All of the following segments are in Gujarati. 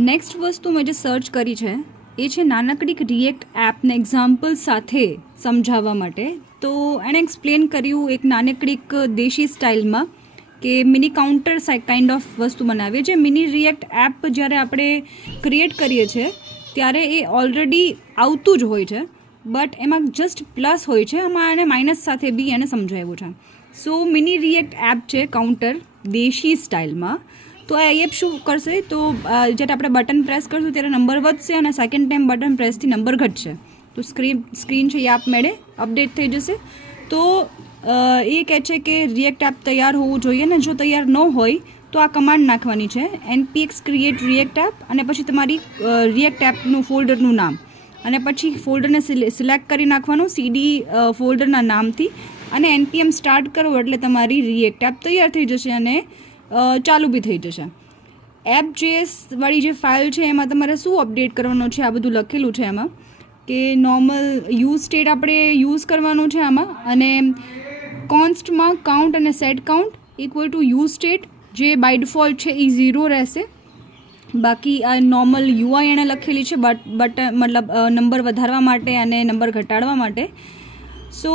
નેક્સ્ટ વસ્તુ મેં જે સર્ચ કરી છે એ છે નાનકડી રિએક્ટ એપને એક્ઝામ્પલ સાથે સમજાવવા માટે. તો એણે એક્સપ્લેન કર્યું એક નાનકડીક દેશી સ્ટાઇલમાં કે મિની કાઉન્ટર કાઇન્ડ ઓફ વસ્તુ બનાવીએ. જે મિની રિએક્ટ એપ જ્યારે આપણે ક્રિએટ કરીએ છીએ ત્યારે એ ઓલરેડી આવતું જ હોય છે, બટ એમાં જસ્ટ પ્લસ હોય છે, એમાં એને માઇનસ સાથે બી એને સમજાવ્યું છે. સો મિની રિએક્ટ એપ છે કાઉન્ટર દેશી સ્ટાઇલમાં. તો આ એપ શું કરશે, તો જ્યારે આપણે બટન પ્રેસ કરશું ત્યારે નંબર વધશે અને સેકન્ડ ટાઈમ બટન પ્રેસથી નંબર ઘટશે. તો સ્ક્રીન છે એ આપમેળે અપડેટ થઈ જશે. તો એ કહે છે કે રિએક્ટ એપ તૈયાર હોવું જોઈએ ને જો તૈયાર ન હોય તો આ કમાન્ડ નાખવાની છે npx create react app અને પછી તમારી રિએક્ટ એપનું ફોલ્ડરનું નામ અને પછી ફોલ્ડરને સિલેક્ટ કરી નાખવાનું cd ફોલ્ડરના નામથી અને npm સ્ટાર્ટ કરો એટલે તમારી રિએક્ટ એપ તૈયાર થઈ જશે અને ચાલુ બી થઈ જશે. એપ.js વાળી જે ફાઇલ છે એમાં તમારે શું અપડેટ કરવાનો છે આ બધું લખેલું છે એમાં કે નોર્મલ યુઝ સ્ટેટ આપણે યુઝ કરવાનું છે આમાં અને કોન્સ્ટમાં કાઉન્ટ અને set count equal to use state જે બાય ડિફોલ્ટ છે એ 0 રહેશે. બાકી આ નોર્મલ યુઆઈ એણે લખેલી છે બટ મતલબ નંબર વધારવા માટે અને નંબર ઘટાડવા માટે. સો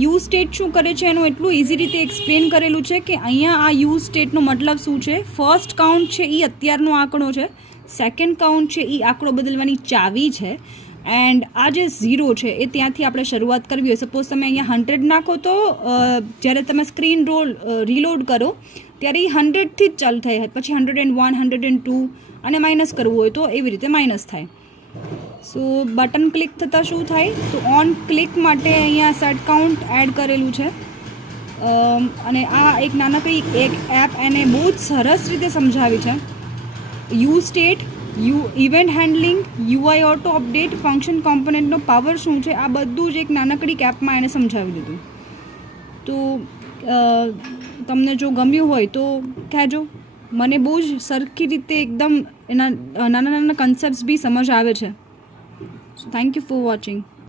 યુઝ સ્ટેટ શું કરે છે એનું એટલું ઇઝી રીતે એક્સપ્લેન કરેલું છે કે અહીંયા આ યુઝ સ્ટેટનો મતલબ શું છે. ફર્સ્ટ કાઉન્ટ છે એ અત્યારનો આંકડો છે, સેકન્ડ કાઉન્ટ છે એ આંકડો બદલવાની ચાવી છે એન્ડ આ જે 0 છે એ ત્યાંથી આપણે શરૂઆત કરવી હોય. સપોઝ તમે અહીંયા 100 નાખો તો જ્યારે તમે સ્ક્રીન રીલોડ કરો ત્યારે એ 100થી જ ચાલુ થાય, પછી 101 102 અને માઇનસ કરવું હોય તો એવી રીતે માઇનસ થાય. સો બટન ક્લિક થતાં શું થાય, તો ઓન ક્લિક માટે અહીંયા સેટ કાઉન્ટ એડ કરેલું છે અને આ એક નાનકડી એક એપ એને બહુ જ સરસ રીતે સમજાવી છે. Use state, event handling, UI auto update, function કોમ્પોનન્ટનો પાવર શું છે આ બધું જ એક નાનકડી એપમાં એને સમજાવી દીધું. તો તમને જો ગમ્યું હોય તો કહેજો. મને બહુ જ સરખી રીતે એકદમ એના નાના નાના કન્સેપ્ટ્સ બી સમજ આવે છે. Thank you for watching.